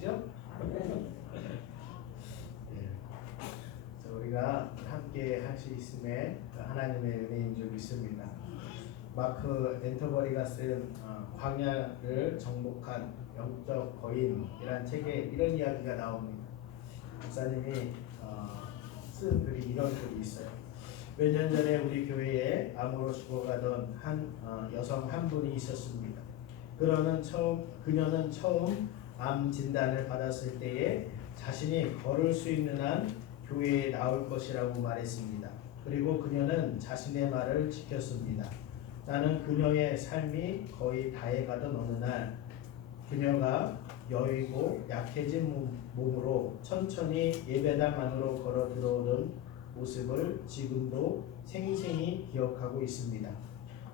아시죠? 예. 우리가 함께 할 수 있음에 하나님의 은혜인 줄 믿습니다. 마크 엔터버리가 쓴 광야를 정복한 영적 거인이란 책에 이런 이야기가 나옵니다. 목사님이 쓴 글이 이런 글이 있어요. 몇 년 전에 우리 교회에 암으로 죽어가던 한 여성 한 분이 있었습니다. 그녀는 처음 암 진단을 받았을 때에 자신이 걸을 수 있는 한 교회에 나올 것이라고 말했습니다. 그리고 그녀는 자신의 말을 지켰습니다. 나는 그녀의 삶이 거의 다해가던 어느 날 그녀가 여이고 약해진 몸으로 천천히 예배당 안으로 걸어 들어오던 모습을 지금도 생생히 기억하고 있습니다.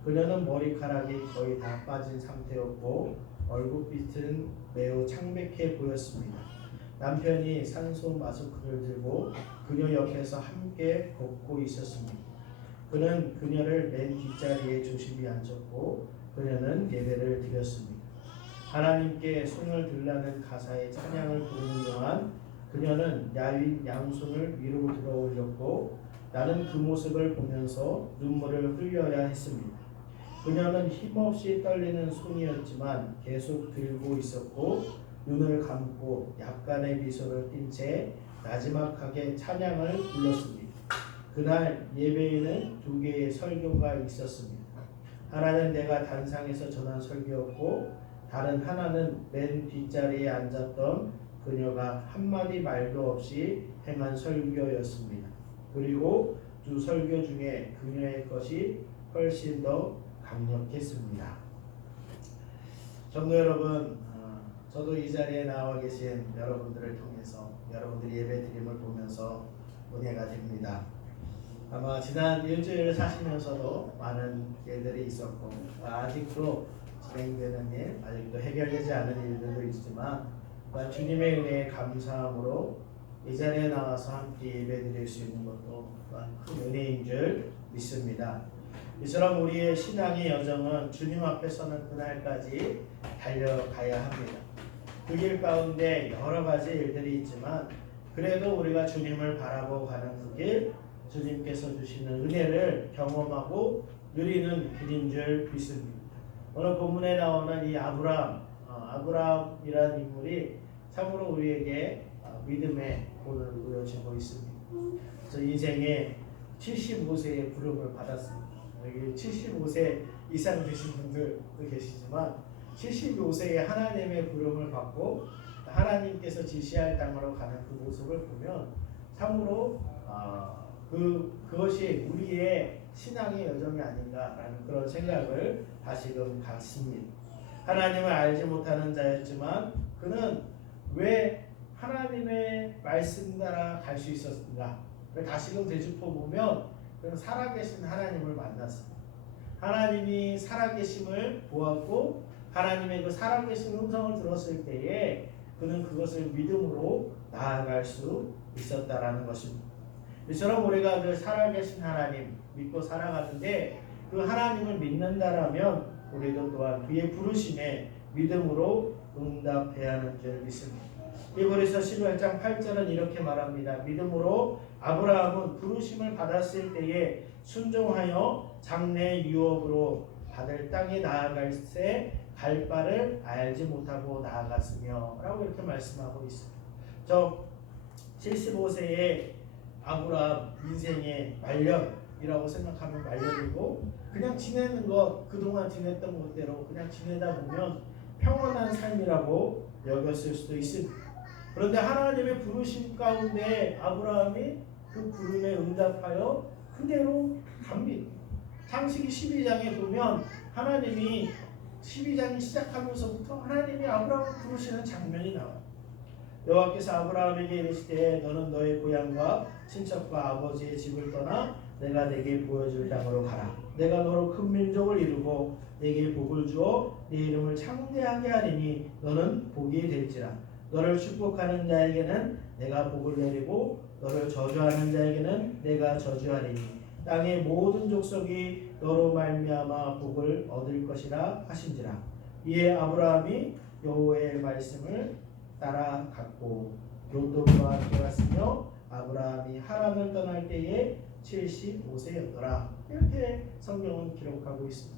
그녀는 머리카락이 거의 다 빠진 상태였고 얼굴빛은 매우 창백해 보였습니다. 남편이 산소 마스크를 들고 그녀 옆에서 함께 걷고 있었습니다. 그는 그녀를 맨 뒷자리에 조심히 앉혔고 그녀는 예배를 드렸습니다. 하나님께 손을 들라는 가사의 찬양을 부르는 동안 그녀는 야윈 양손을 위로 들어 올렸고 나는 그 모습을 보면서 눈물을 흘려야 했습니다. 그녀는 힘없이 떨리는 손이었지만 계속 들고 있었고 눈을 감고 약간의 미소를 띤 채 나지막하게 찬양을 불렀습니다. 그날 예배에는 2개의 설교가 있었습니다. 하나는 내가 단상에서 전한 설교였고 다른 하나는 맨 뒷자리에 앉았던 그녀가 한마디 말도 없이 행한 설교였습니다. 그리고 두 설교 중에 그녀의 것이 훨씬 더 강력했습니다. 성도 여러분, 저도 이 자리에 나와 계신 여러분들을 통해서 여러분들이 예배드림을 보면서 은혜가 됩니다. 아마 지난 일주일을 사시면서도 많은 일들이 있었고 아직도 진행되는 일, 아직도 해결되지 않은 일들도 있지만 주님의 은혜에 감사함으로 이 자리에 나와서 함께 예배드릴 수 있는 것도 큰 은혜인 줄 믿습니다. 이처럼 우리의 신앙의 여정은 주님 앞에 서는 그날까지 달려가야 합니다. 그 길 가운데 여러 가지 일들이 있지만 그래도 우리가 주님을 바라보고 가는 그 길, 주님께서 주시는 은혜를 경험하고 누리는 길인 줄 믿습니다. 오늘 본문에 나오는 이 아브라함이라는 인물이 참으로 우리에게 믿음의 본을 보여주고 있습니다. 저 인생에 75세의 부름을 받았습니다. 여기 75세 이상 되신 분들도 계시지만 75세에 하나님의 부름을 받고 하나님께서 지시할 땅으로 가는 그 모습을 보면 참으로 그것이 우리의 신앙의 여정이 아닌가라는 그런 생각을 다시금 갖습니다. 하나님을 알지 못하는 자였지만 그는 왜 하나님의 말씀 따라 갈 수 있었는가? 다시금 되짚어 보면 그는 살아계신 하나님을 만났습니다. 하나님이 살아계심을 보았고 하나님의 그 살아계신 음성을 들었을 때에 그는 그것을 믿음으로 나아갈 수 있었다라는 것입니다. 이처럼 우리가 그 살아계신 하나님 믿고 살아가는데 그 하나님을 믿는다라면 우리도 또한 그의 부르심에 믿음으로 응답해야 하는 줄 믿습니다. 히브리서 11장 8절은 이렇게 말합니다. 믿음으로 아브라함은 부르심을 받았을 때에 순종하여 장래 유업으로 받을 땅에 나아갈새 갈 바를 알지 못하고 나아갔으며 라고 이렇게 말씀하고 있습니다. 저 75세의 아브라함 인생의 말년이라고 생각하면 말년이고 그냥 지내는 것 그동안 지냈던 것대로 그냥 지내다 보면 평온한 삶이라고 여겼을 수도 있습니다. 그런데 하나님의 부르심 가운데 아브라함이 그 부름에 응답하여 그대로 갑니다. 창세기 12장에 보면 하나님이 12장이 시작하면서부터 하나님이 아브라함을 부르시는 장면이 나와요. 여호와께서 아브라함에게 이르시되 너는 너의 고향과 친척과 아버지의 집을 떠나 내가 네게 보여줄 땅으로 가라. 내가 너로 큰 민족을 이루고 네게 복을 주어 네 이름을 창대하게 하리니 너는 복이 될지라. 너를 축복하는 자에게는 내가 복을 내리고 너를 저주하는 자에게는 내가 저주하리니 땅의 모든 족속이 너로 말미암아 복을 얻을 것이라 하신지라. 이에 아브라함이 여호와의 말씀을 따라갔고 롯도 함께 갔으며 아브라함이 하란을 떠날 때에 75세였더라. 이렇게 성경은 기록하고 있습니다.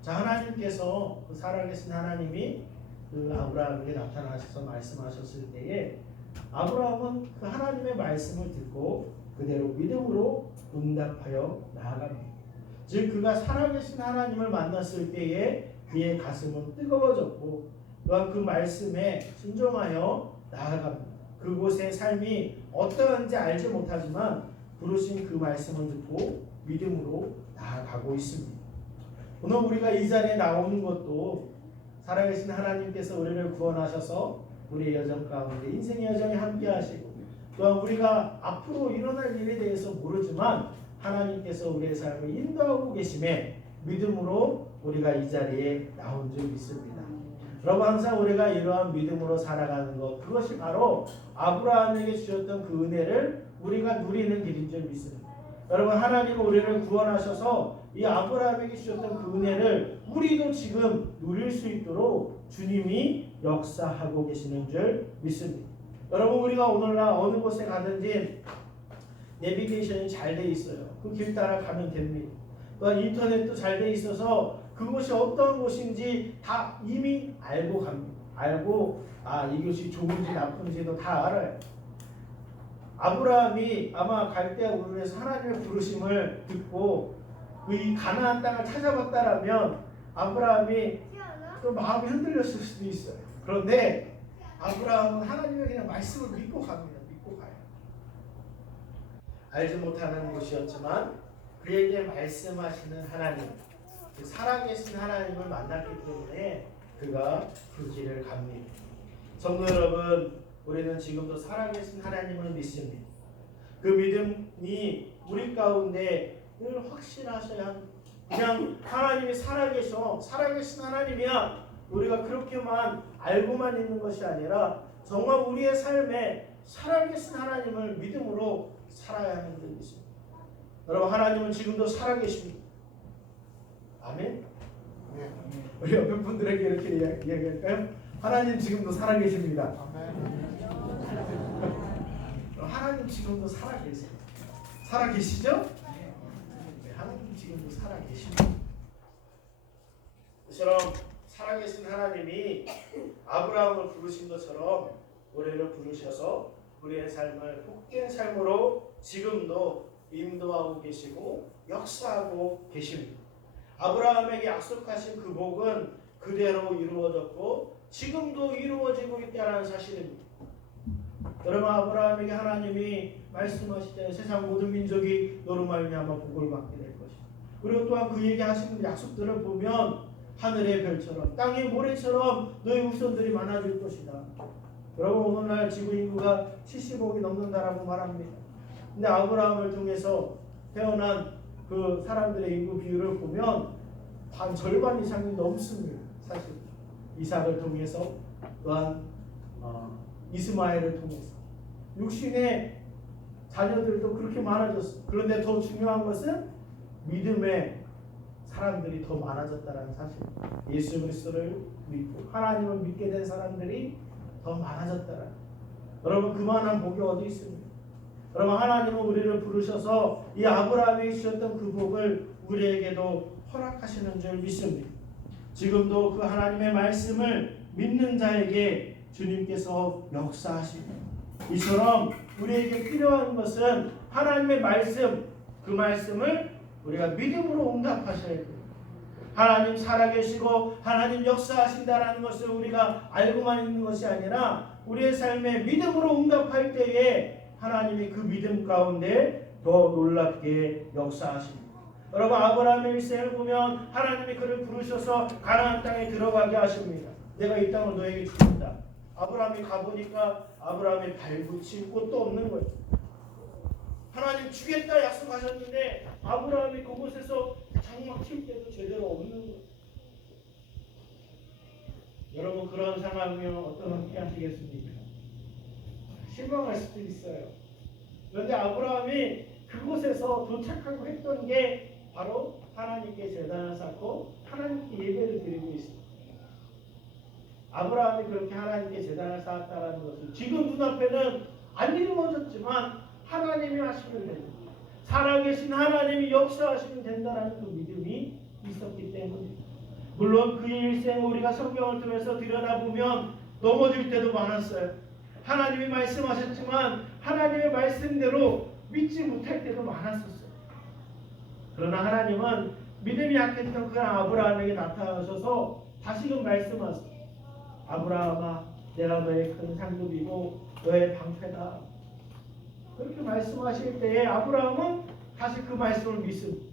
자, 하나님께서 그 살아계신 하나님이 그 아브라함에게 나타나셔서 말씀하셨을 때에 아브라함은 그 하나님의 말씀을 듣고 그대로 믿음으로 응답하여 나아갑니다. 즉 그가 살아계신 하나님을 만났을 때에 그의 가슴은 뜨거워졌고 또한 그 말씀에 순종하여 나아갑니다. 그곳의 삶이 어떠한지 알지 못하지만 부르신 그 말씀을 듣고 믿음으로 나아가고 있습니다. 오늘 우리가 이 자리에 나오는 것도 살아계신 하나님께서 우리를 구원하셔서 우리의 여정 가운데 인생의 여정에 함께 하시고 또한 우리가 앞으로 일어날 일에 대해서 모르지만 하나님께서 우리의 삶을 인도하고 계심에 믿음으로 우리가 이 자리에 나온 줄 믿습니다. 여러분 항상 우리가 이러한 믿음으로 살아가는 것 그것이 바로 아브라함에게 주셨던 그 은혜를 우리가 누리는 길인 줄 믿습니다. 여러분 하나님은 우리를 구원하셔서 이 아브라함에게 주셨던 그 은혜를 우리도 지금 누릴 수 있도록 주님이 역사하고 계시는 줄 믿습니다. 여러분 우리가 오늘날 어느 곳에 가든지 내비게이션이 잘 돼 있어요. 그 길 따라 가면 됩니다. 또한 인터넷도 잘 돼 있어서 그곳이 어떤 곳인지 다 이미 알고 갑니다. 알고 이것이 좋은지 나쁜지도 다 알아요. 아브라함이 아마 갈대아우르에서 하나님의 부르심을 듣고 이 가나안 땅을 찾아봤다라면 아브라함이 또 마음이 흔들렸을 수도 있어요. 그런데 아브라함은 하나님의 그냥 말씀을 믿고 갑니다. 믿고 가요. 알지 못하는 곳이었지만 그에게 말씀하시는 하나님, 그 살아계신 하나님을 만났기 때문에 그가 그 길을 갑니다. 성도 여러분, 우리는 지금도 살아계신 하나님을 믿습니다. 그 믿음이 우리 가운데 늘 확실하셔야 합니다. 그냥 하나님이 살아계신 하나님이야 우리가 그렇게만 알고만 있는 것이 아니라 정말 우리의 삶에 살아계신 하나님을 믿음으로 살아야 하는 줄 믿습니다. 여러분 하나님은 지금도 살아계십니다. 아멘? 우리 옆에 분들에게 이렇게 이야기할까요? 하나님 지금도 살아계십니다. 하나님 지금도 살아계세요. 살아계시죠? 네, 하나님 지금도 살아계십니다. 이처럼 살아계신 하나님이 아브라함을 부르신 것처럼 우리를 부르셔서 우리의 삶을 복된 삶으로 지금도 인도하고 계시고 역사하고 계십니다. 아브라함에게 약속하신 그 복은 그대로 이루어졌고 지금도 이루어지고 있다는 사실입니다. 여러분 아브라함에게 하나님이 말씀하시되 세상 모든 민족이 너로 말미암아 복을 받게 될 것이다. 그리고 또한 그에게 하신 약속들을 보면 하늘의 별처럼 땅의 모래처럼 너의 후손들이 많아질 것이다. 여러분 오늘날 지구 인구가 70억이 넘는다라고 말합니다. 근데 아브라함을 통해서 태어난 그 사람들의 인구 비율을 보면 반 절반 이상이 넘습니다. 사실 이삭을 통해서 또한 이스마엘을 통해서 육신의 자녀들도 그렇게 많아졌어요. 그런데 더 중요한 것은 믿음의 사람들이 더 많아졌다는 사실. 예수 그리스도를 믿고 하나님을 믿게 된 사람들이 더 많아졌다는. 여러분 그만한 복이 어디 있습니까? 여러분 하나님은 우리를 부르셔서 이 아브라함에게 주셨던 그 복을 우리에게도 허락하시는 줄 믿습니다. 지금도 그 하나님의 말씀을 믿는 자에게 주님께서 역사하십니다. 이처럼 우리에게 필요한 것은 하나님의 말씀, 그 말씀을 우리가 믿음으로 응답하셔야 됩니다. 하나님 살아계시고 하나님 역사하신다라는 것을 우리가 알고만 있는 것이 아니라 우리의 삶에 믿음으로 응답할 때에 하나님이 그 믿음 가운데 더 놀랍게 역사하십니다. 여러분 아브라함의 일생을 보면 하나님이 그를 부르셔서 가나안 땅에 들어가게 하십니다. 내가 이 땅을 너에게 주겠다. 아브라함이 가보니까 아브라함의 발붙인 곳도 없는 거예요. 하나님 주겠다 약속하셨는데 아브라함이 그곳에서 장막 칠 때도 제대로 없는 거예요. 여러분 그런 상황이면 어떻게 하시겠습니까? 실망할 수도 있어요. 그런데 아브라함이 그곳에서 도착하고 했던 게 바로 하나님께 제단을 쌓고 하나님께 예배를 드리고 있습니다. 아브라함이 그렇게 하나님께 제단을 쌓았다는 것은 지금 눈앞에는 안 이루어졌지만 하나님이 하시면 됩니다. 살아계신 하나님이 역사하시면 된다는 그 믿음이 있었기 때문입니다. 물론 그의 일생 우리가 성경을 통해서 들여다보면 넘어질 때도 많았어요. 하나님이 말씀하셨지만 하나님의 말씀대로 믿지 못할 때도 많았었어요. 그러나 하나님은 믿음이 약했던 그 아브라함에게 나타나셔서 다시금 말씀하세요. 아브라함아, 내가 너의 큰 상급이고 너의 방패다. 그렇게 말씀하실 때에 아브라함은 다시 그 말씀을 믿습니다.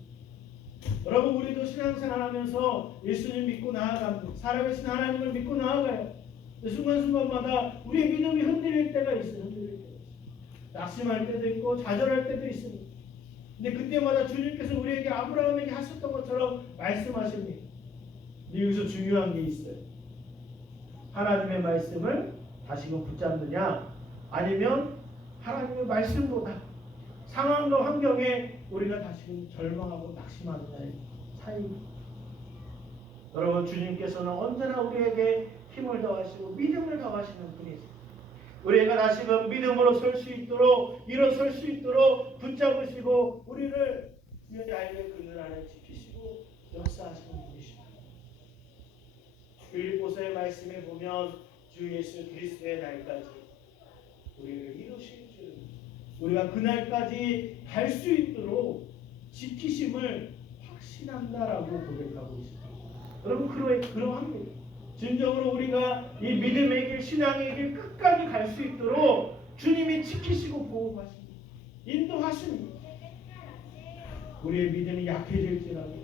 여러분, 우리도 신앙생활하면서 예수님 믿고 나아갑니다. 살아계신 하나님을 믿고 나아가요. 순간순간마다 우리의 믿음이 흔들릴 때가 있어요. 낙심할 때도 있고 좌절할 때도 있습니다. 근데 그때마다 주님께서 우리에게 아브라함에게 하셨던 것처럼 말씀하십니다. 근데 여기서 중요한 게 있어요. 하나님의 말씀을 다시금 붙잡느냐, 아니면 하나님의 말씀보다 상황과 환경에 우리가 다시금 절망하고 낙심하느냐의 차이입니다. 여러분, 주님께서는 언제나 우리에게 힘을 더하시고 믿음을 더하시는 분이세요. 우리가 다시금 믿음으로 설 수 있도록, 일어설 수 있도록 붙잡으시고 우리를 주의 알의 그늘 안에 지키시고 역사하시는 분이십니다. 빌립보서의 말씀에 보면 주 예수 그리스도의 날까지 우리를 이루실 줄, 우리가 그날까지 갈 수 있도록 지키심을 확신한다라고 고백하고 있습니다. 여러분, 그러합니다. 진정으로 우리가 이 믿음의 길, 신앙의 길 끝까지 갈 수 있도록 주님이 지키시고 보호하십니다. 인도하십니다. 우리의 믿음이 약해질지라도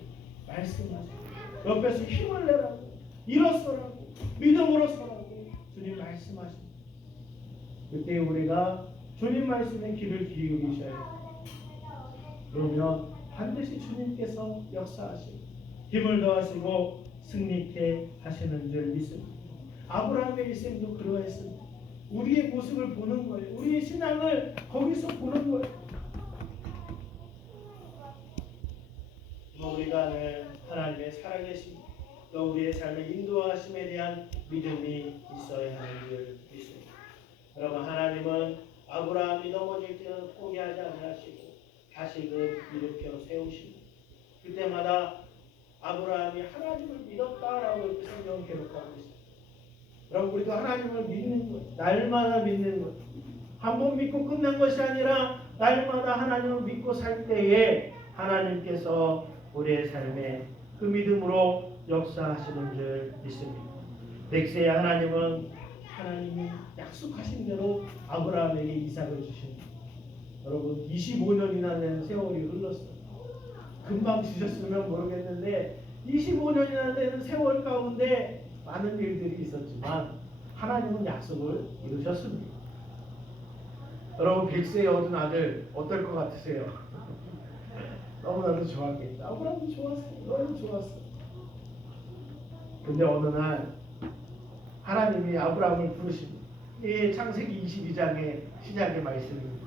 말씀하시고 옆에서 힘을 내라고, 일어서라고, 믿음으로 서라고 주님 말씀하십니다. 그때 우리가 주님 말씀에 귀를 기울이셔야 합니다. 그러면 반드시 주님께서 역사하시고 힘을 더하시고 승리케 하시는 줄 믿습니다. 아브라함의 일생도 그러했습니다. 우리의 모습을 보는 거예요. 우리의 신앙을 거기서 보는 거예요. 우리가 하나님의 살아계신 또 우리의 삶의 인도하심에 대한 믿음이 있어야 하는 줄 믿습니다. 여러분, 하나님은 아브라함이 넘어질 때는 포기하지 않으시고 다시금 일으켜 세우십니다. 그때마다 아브라함이 하나님을 믿었다라고 이렇게 성경은 기록하고 있습니다. 여러분, 우리도 하나님을 믿는 거예요. 날마다 믿는 거예요. 한 번 믿고 끝난 것이 아니라 날마다 하나님을 믿고 살 때에 하나님께서 우리의 삶에 그 믿음으로 역사하시는 줄 믿습니다. 백세의 하나님은 하나님이 약속하신 대로 아브라함에게 이삭을 주십니다. 여러분, 25년이나 된 세월이 흘렀어요. 금방 주셨으면 모르겠는데 25년이나 되는 세월 가운데 많은 일들이 있었지만 하나님은 약속을 이루셨습니다. 여러분, 백세에 얻은 아들 어떨 것 같으세요? 너무나도 좋았겠죠. 아브라함도 좋았어요. 너무 좋았어요. 근데 어느 날 하나님이 아브라함을 부르십니다. 이게 창세기 22장의 시작의 말씀입니다.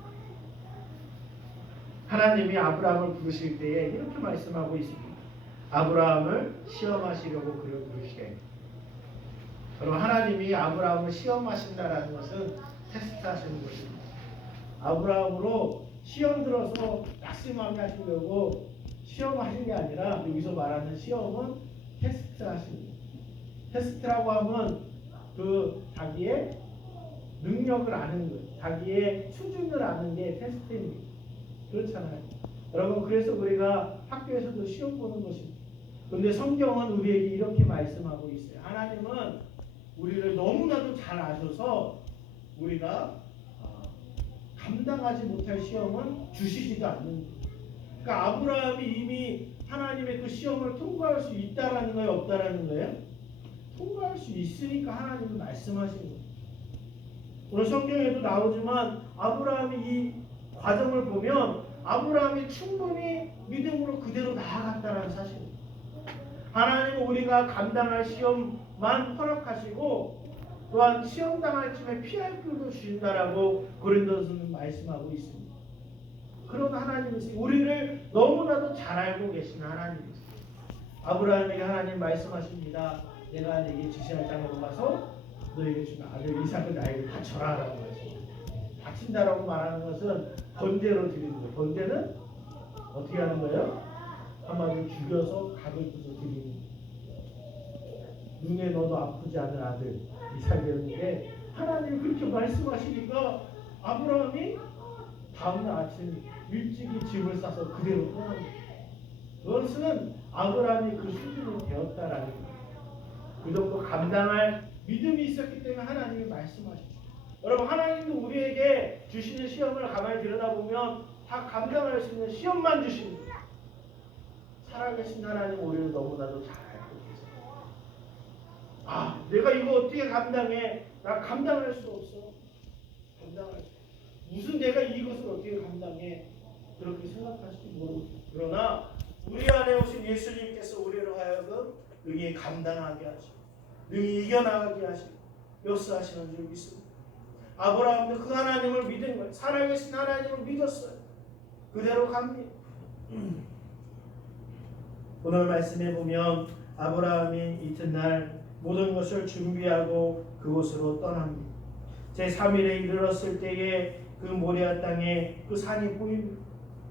하나님이 아브라함을 부르실 때에 이렇게 말씀하고 있습니다. 아브라함을 시험하시려고 그를 부르시되. 여러분, 하나님이 아브라함을 시험하신다라는 것은 테스트하시는 것입니다. 아브라함으로 시험 들어서 낙심하게 하시려고 시험하신 게 아니라 여기서 말하는 시험은 테스트하십니다. 테스트라고 하면 그 자기의 능력을 아는 거예요. 자기의 수준을 아는 게 테스트입니다. 그렇잖아요. 여러분, 그래서 우리가 학교에서도 시험 보는 것입니다. 그런데 성경은 우리에게 이렇게 말씀하고 있어요. 하나님은 우리를 너무나도 잘 아셔서 우리가 감당하지 못할 시험은 주시지도 않는 거예요. 그러니까 아브라함이 이미 하나님의 그 시험을 통과할 수 있다라는 거예요, 없다라는 거예요? 통과할 수 있으니까 하나님은 말씀하시는 거예요. 오늘 성경에도 나오지만 아브라함이 이 과정을 보면 아브라함이 충분히 믿음으로 그대로 나아갔다는 사실입니다. 하나님은 우리가 감당할 시험만 허락하시고 또한 시험 당할 쯤에 피할 길도 주신다라고 고린도서는 말씀하고 있습니다. 그런 하나님이시 우리를 너무나도 잘 알고 계신 하나님이십니다. 아브라함에게 하나님 말씀하십니다. 내가 네게 지시할 땅으로 가서 너에게 주는 아들 이삭을 나에게 바쳐라라고 하십니다. 바친다라고 말하는 것은 번제로 드리는 거예요. 번제는 어떻게 하는 거예요? 한마디로 죽여서 각을 부서 드리는 거예요. 눈에 넣어도 아프지 않은 아들 이삭이었는데 하나님이 그렇게 말씀하시니까 아브라함이 다음날 아침 일찍이 집을 싸서 그대로 떠납니다. 그것은 아브라함이 그 수준이 되었다라는 거예요. 그 정도 감당할 믿음이 있었기 때문에 하나님이 말씀하셨죠. 여러분, 하나님도 우리에게 주시는 시험을 가만히 들여다보면 다 감당할 수 있는 시험만 주십니다. 살아계신 하나님 우리를 너무나도 잘 알고 계세요. 아, 내가 이거 어떻게 감당해? 나 감당할 수 없어. 감당할 수 없어. 무슨 내가 이것을 어떻게 감당해? 그렇게 생각할지도 모르고. 그러나 우리 안에 오신 예수님께서 우리를 하여금 능히 감당하게 하시고 능히 이겨나가게 하시고 역사하시는 줄 믿습니다. 아브라함도 그 하나님을 믿은 거예요. 살아계신 하나님을 믿었어요. 그대로 갑니다. 오늘 말씀에 보면 아브라함이 이튿날 모든 것을 준비하고 그곳으로 떠납니다. 제3일에 이르렀을 때에 그 모리아 땅에 그 산이 보입니다.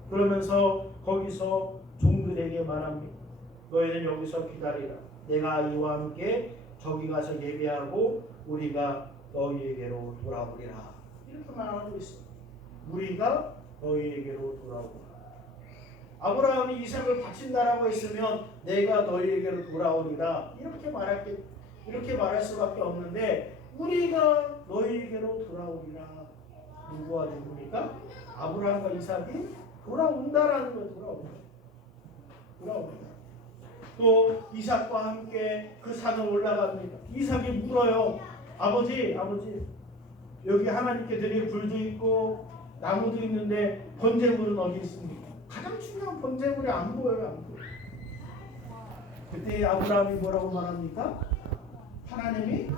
그러면서 거기서 종들에게 말합니다. 너희는 여기서 기다리라. 내가 이와 함께 저기 가서 예배하고 우리가 너희에게로 돌아오리라. 이렇게 말하고 있습니다. 우리가 너희에게로 돌아오리라. 아브라함이 이삭을 바친다라고 했으면 내가 너희에게로 돌아오리라 이렇게 말할 수밖에 없는데 우리가 너희에게로 돌아오리라. 누구와 누구입니까? 아브라함과 이삭이 돌아온다라는 거예요. 돌아옵니다. 또 이삭과 함께 그 산을 올라갑니다. 이삭이 물어요. 아버지 여기 하나님께 드릴 불도 있고 나무도 있는데 번제물은 어디 있습니까? 가장 중요한 번제물이 안 보여요. 그때 아브라함이 뭐라고 말합니까? 하나님이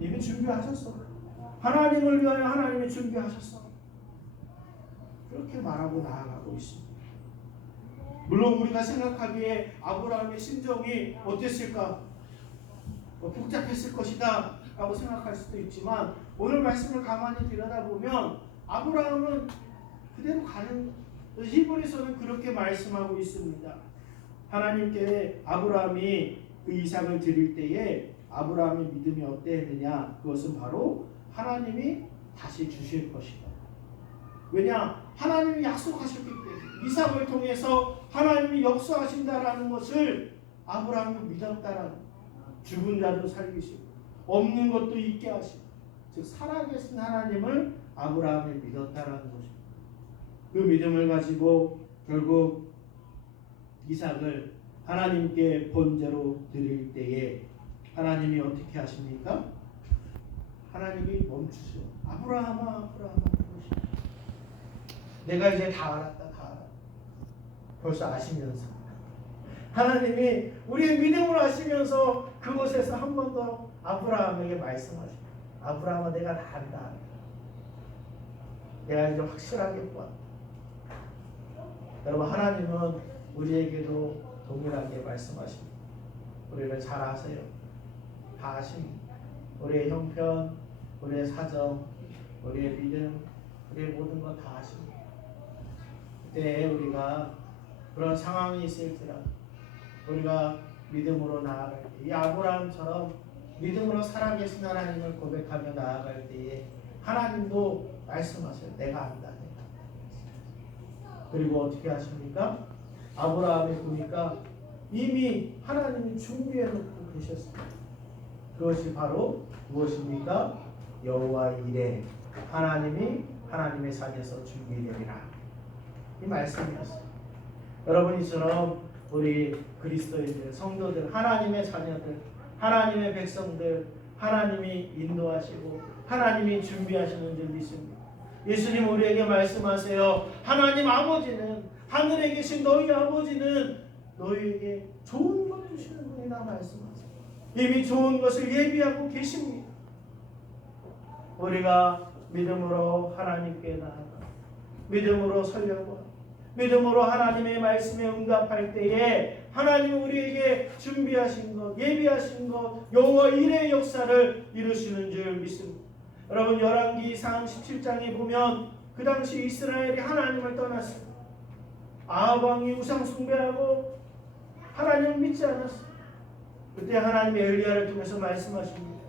이미 준비하셨어. 하나님을 위하여 하나님이 준비하셨어. 그렇게 말하고 나아가고 있습니다. 물론 우리가 생각하기에 아브라함의 심정이 어땠을까? 복잡했을 것이다 라고 생각할 수도 있지만 오늘 말씀을 가만히 들여다보면 아브라함은 그대로 가는 히브리서는 그렇게 말씀하고 있습니다. 하나님께 아브라함이 그 이삭을 드릴 때에 아브라함의 믿음이 어땠느냐? 그것은 바로 하나님이 다시 주실 것이다. 왜냐? 하나님이 약속하셨기 때문에 이삭을 통해서 하나님이 역사하신다라는 것을 아브라함이 믿었다라는 죽은 자도 살리시고 없는 것도 있게 하시고 즉 살아계신 하나님을 아브라함이 믿었다라는 것입니다. 그 믿음을 가지고 결국 이삭을 하나님께 번제로 드릴 때에 하나님이 어떻게 하십니까? 하나님이 멈추시오. 아브라함아 내가 이제 다 알았다. 벌써 아시면서 하나님이 우리의 믿음을 아시면서 그곳에서 한 번 더 아브라함에게 말씀하십니다. 아브라함아 내가 다 안다. 내가 이제 확실하게 보았다. 여러분 하나님은 우리에게도 동일하게 말씀하십니다. 우리를 잘 아세요. 다 아십니다. 우리의 형편, 우리의 사정, 우리의 믿음, 우리의 모든 것 다 아십니다. 그때 우리가 그런 상황이 있을지라도 우리가 믿음으로 나아갈 때 이 아브라함처럼 믿음으로 살아계신 하나님을 고백하며 나아갈 때에 하나님도 말씀하세요. 내가 안다. 그리고 어떻게 하십니까? 아브라함이 보니까 이미 하나님이 준비해 놓고 계셨습니다. 그것이 바로 무엇입니까? 여호와 이레 하나님이 하나님의 산에서 준비되리라. 이 말씀이었어요. 여러분 이처럼 우리 그리스도인들, 성도들, 하나님의 자녀들, 하나님의 백성들, 하나님이 인도하시고 하나님이 준비하시는 줄 믿습니다. 예수님 우리에게 말씀하세요. 하나님 아버지는 하늘에 계신 너희 아버지는 너희에게 좋은 것 주시는 분이다 말씀하세요. 이미 좋은 것을 예비하고 계십니다. 우리가 믿음으로 하나님께 나아가 믿음으로 서려고 믿음으로 하나님의 말씀에 응답할 때에 하나님 우리에게 준비하신 것, 예비하신 것, 여호와 일의 역사를 이루시는 줄 믿습니다. 여러분 열왕기상 17장에 보면 그 당시 이스라엘이 하나님을 떠났어요. 아합 왕이 우상 숭배하고 하나님을 믿지 않았어요. 그때 하나님이 엘리야를 통해서 말씀하십니다.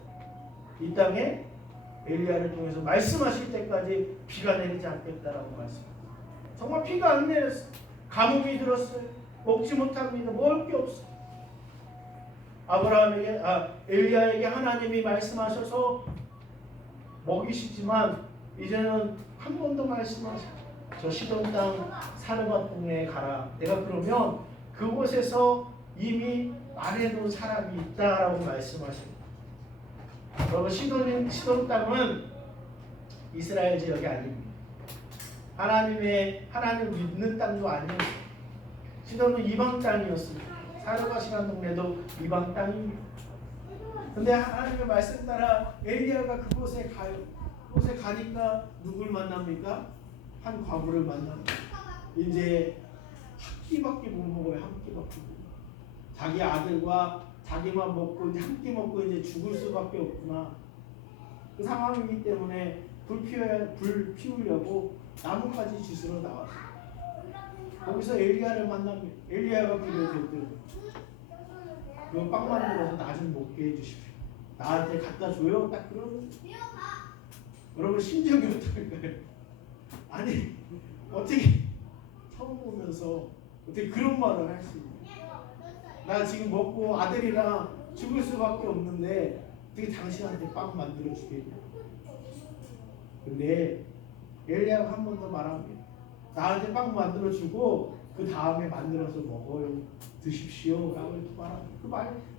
이 땅에 엘리야를 통해서 말씀하실 때까지 비가 내리지 않겠다라고 말씀합니다. 정말 비가 안 내렸어요. 가뭄이 들었어요. 먹지 못합니다. 먹을 게 없어요. 엘리야에게 하나님이 말씀하셔서 먹이시지만 이제는 한 번 더 말씀하셔요. 저 시돈 땅 사르밧 동네에 가라. 내가 그러면 그곳에서 이미 말해놓은 사람이 있다라고 말씀하십니다. 여러분 시돈 땅은 이스라엘 지역이 아닙니다. 하나님을 믿는 땅도 아니었어요. 시돈은 이방 땅이었습니다. 사르밧이라는 동네도 이방 땅입니다. 근데 하나님의 말씀 따라 엘리야가 그곳에 가요. 그곳에 가니까 누굴 만납니까? 한 과부를 만납니다. 이제 한 끼밖에 못 먹어요. 한 끼밖에 못 먹어요. 자기 아들과 자기만 먹고 이제 한 끼 먹고 이제 죽을 수밖에 없구나. 그 상황이기 때문에 불 피우려고 나뭇가지 주스러 나왔어요. 거기서 엘리야를 만납니다. 엘리야가 그러더라고요. 이거 빵 만들어서 나 좀 먹게 해주십시오. 나한테 갖다 줘요. 딱 그러는. 여러분 심정이 어떨까요? 아니 어떻게 처음 보면서 어떻게 그런 말을 할 수 있냐? 나 지금 먹고 아들이랑 죽을 수밖에 없는데 어떻게 당신한테 빵 만들어 주겠냐? 근데 엘리야가 한 번 더 말합니다. 나한테 빵 만들어 주고 그 다음에 만들어서 먹어요. 드십시오. 라고 이렇게 말합니다. 그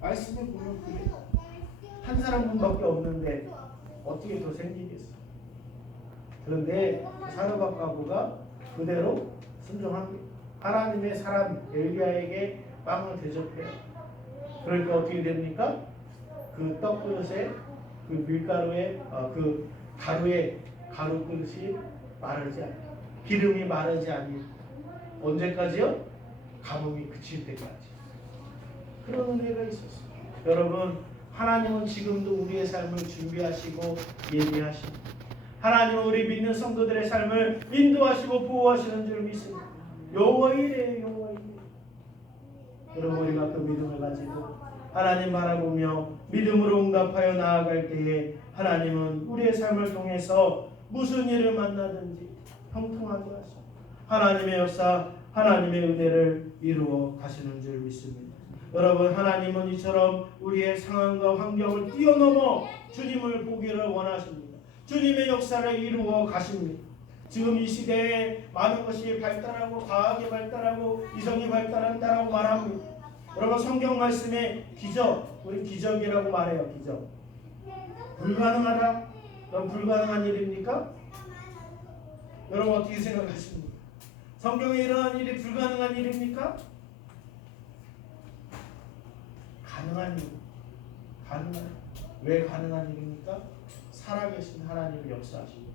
말씀에 보면 그게 한 사람분밖에 없는데 어떻게 더 생기겠어? 그런데 사르밧 과부가 그대로 순종합니다. 하나님의 사람 엘리야에게 빵을 대접해요. 그러니까 어떻게 됩니까? 그 떡그릇에 그 밀가루에 그 가루에 가루 그릇이 마르지 않고 기름이 마르지 않고 언제까지요? 가뭄이 그칠 때까지. 그런 은혜가 있었어요. 여러분 하나님은 지금도 우리의 삶을 준비하시고 예비하십니다. 하나님은 우리 믿는 성도들의 삶을 인도하시고 보호하시는 줄 믿습니다. 여호와 이레요. 여호와 이레. 여러분 우리가 그 믿음을 가지고 하나님 바라보며 믿음으로 응답하여 나아갈 때에 하나님은 우리의 삶을 통해서 무슨 일을 만나든지 형통하게 하시고 하나님의 역사, 하나님의 은혜를 이루어 가시는 줄 믿습니다. 여러분 하나님은 이처럼 우리의 상황과 환경을 뛰어넘어 주님을 보기를 원하십니다. 주님의 역사를 이루어 가십니다. 지금 이 시대에 많은 것이 발달하고 과학이 발달하고 이성이 발달한다라고 말합니다. 여러분 성경 말씀에 기적, 우리 기적이라고 말해요. 기적. 불가능하다? 그럼 불가능한 일입니까? 여러분 어떻게 생각하십니까? 성경에 이러한 일이 불가능한 일입니까? 가능한 일. 가능한. 왜 가능한 일입니까? 살아계신 하나님의 역사하십니다.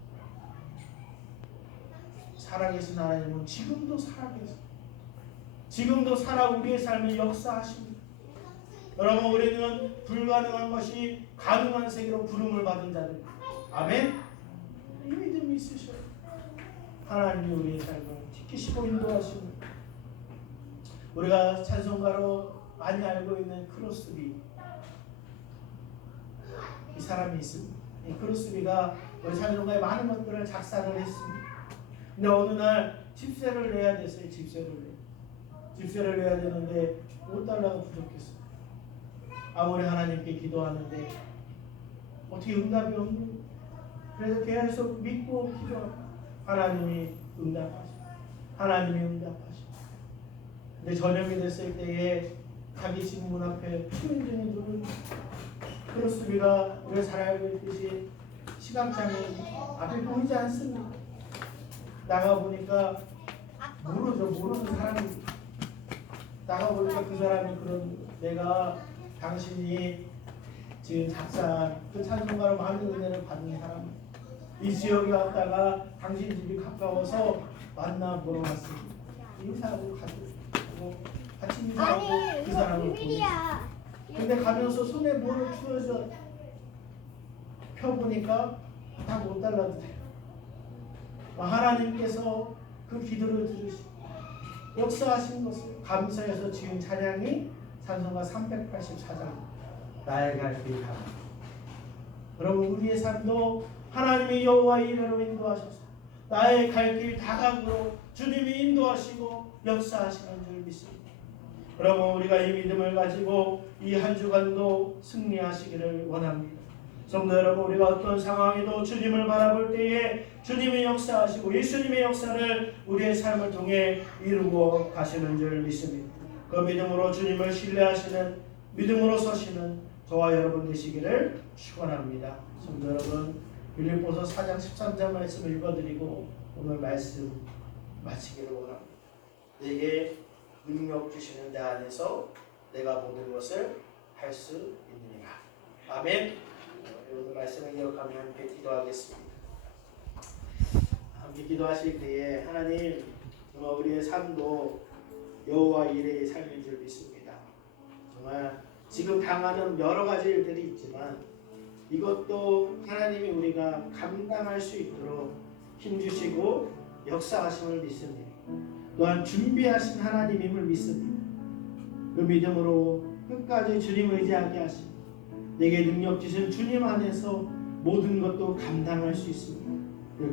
살아계신 하나님은 지금도 살아계십니다. 지금도 살아 우리의 삶을 역사하십니다. 여러분 우리는 불가능한 것이 가능한 세계로 부름을 받은 자들입니다. 아멘. 이 믿음이 있으셔요. 하나님이 우리의 삶을 지키시고 인도하십니다. 우리가 찬송가로 많이 알고 있는 크로스비, 이 사람이 있습니다. 이 크로스비가 우리 찬송가에 많은 것들을 작사를 했습니다. 근데 어느 날 집세를 내야 됐어요. 집세를 내야 되는데 $5가 부족했어요. 아무리 하나님께 기도하는데 어떻게 응답이 없는? 그래서 계속 믿고 기도합니다. 하나님이 응답하시고. 근데 저녁이 됐을 때에 자기 집 문 앞에 초인종이 누른 크로스비가 우리가 잘 알고 있듯이 시각장애 앞에 보이지 않습니다. 나가보니까 모르는 사람이 나가보니까 그 사람이 그런 내가 당신이 지금 작사한 그 찬송가로 많은 은혜를 받는 사람 이 지역에 왔다가 당신 집이 가까워서 만나 보러 왔습니다. 인사하고 가지고 같이 인사하고 아니 그 이거 사람을 보내. 비밀이야. 근데 가면서 손에 뭐를 주어져 펴보니까 다 못 달라드려. 하나님께서 그 기도를 들으시고 역사하신 것을 감사해서 지은 찬양이 찬송가 384장 나의 갈 길 가. 여러분 우리의 삶도 하나님이 여호와 이레로 인도하셔서 나의 갈 길 다각으로 주님이 인도하시고 역사하시는 줄 믿습니다. 여러분 우리가 이 믿음을 가지고 이 한 주간도 승리하시기를 원합니다. 성도 여러분 우리가 어떤 상황에도 주님을 바라볼 때에 주님의 역사하시고 예수님의 역사를 우리의 삶을 통해 이루고 가시는 줄 믿습니다. 그 믿음으로 주님을 신뢰하시는 믿음으로 서시는 저와 여러분 되시기를 축원합니다. 성도 여러분 빌립보서 4장 13절 말씀을 읽어드리고 오늘 말씀 마치기를 원합니다. 내게 능력 주시는 내 안에서 내가 모든 것을 할 수 있느니라. 아멘. 오늘 말씀을 기억하며 함께 기도하겠습니다. 함께 기도하실 때에 하나님 정말 우리의 삶도 여호와 이레의 삶인 줄 믿습니다. 정말 지금 당하는 여러 가지 일들이 있지만 이것도 하나님이 우리가 감당할 수 있도록 힘주시고 역사하심을 믿습니다. 또한 준비하신 하나님임을 믿습니다. 그 믿음으로 끝까지 주님 의지하게 하시고 내게 능력 주신 주님 안에서 모든 것도 감당할 수 있습니다.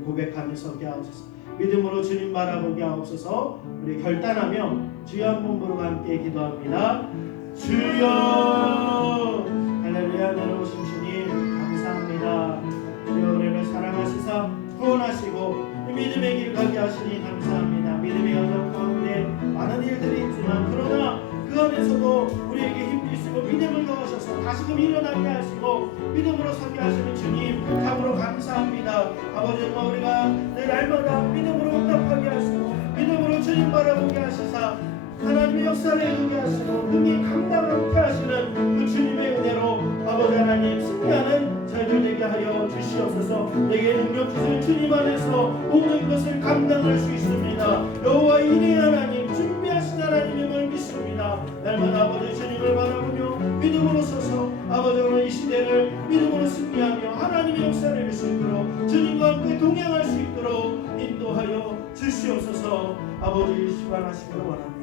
고백하며 서게 하옵소서. 믿음으로 주님 바라보게 하옵소서. 우리 결단하며 주여 한 몸으로 함께 기도합니다. 주여 할렐루야. 내려오신 주님 감사합니다. 주여 우리를 사랑하시사 구원하시고 믿음의 길 가게 하시니 감사합니다. 믿음의 여정 가운데 많은 일들이 있지만 그러나 그 안에서도 우리에게 힘주시고 믿음을 더하셔서 다시금 일어나게 하시고 믿음으로 서게 하시는 주님 참으로 감사합니다. 아버지 정말 우리가 늘 날마다 믿음으로 응답하게 하시고 믿음으로 주님 바라보게 하시사 하나님의 역사를 이루게 하시고 능히 감당하게 하시는 그 주님의 은혜로 아버지 하나님 승리하는 저희들 되게 하여 주시옵소서. 내게 능력 주신 주님 안에서 모든 것을 감당할 수 있습니다. 여호와 이레 하나님 준비하신 하나님임을 믿습니다. 날마다 아버지 주님을 바라보며 믿음으로 서서 아버지 오늘 이 시대를 믿음으로 승리하며 하나님의 역사를 이룰 수 있도록 주님과 함께 동행할 수 있도록 인도하여 주시옵소서. 아버지 주관하시기를 원합니다.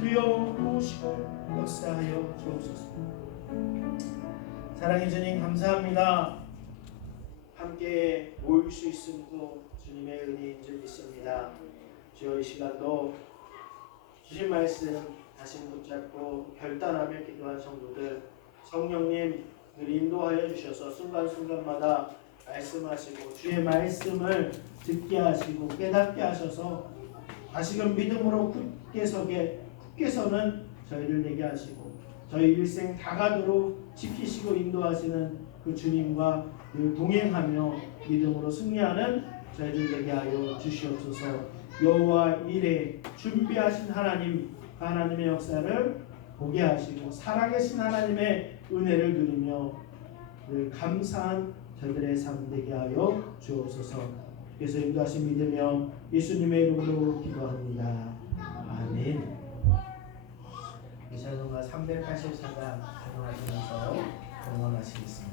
주여 오시고 역사하여 주옵소서. 사랑의 주님 감사합니다. 함께 모일 수 있음도 주님의 은혜인 줄 믿습니다. 주여 이 시간도 주신 말씀 다시 붙잡고 결단하며 기도한 성도들 성령님 늘 인도하여 주셔서 순간순간마다 말씀하시고 주의 말씀을 듣게 하시고 깨닫게 하셔서 다시금 믿음으로 굳게 서는 저희를 되게 하시고 저희 일생 다가도록 지키시고 인도하시는 그 주님과 늘 동행하며 믿음으로 승리하는 저희들 되게 하여 주시옵소서. 여호와 이레 준비하신 하나님의 역사를 보게 하시고 살아계신 하나님의 은혜를 누리며 늘 감사한 저희들의 삶 되게 하여 주옵소서. 그래서 인도하신 믿으며 예수님의 이름으로 기도합니다. 아멘. 이 찬송가 384장 찬송하시면서 응원하시겠습니다.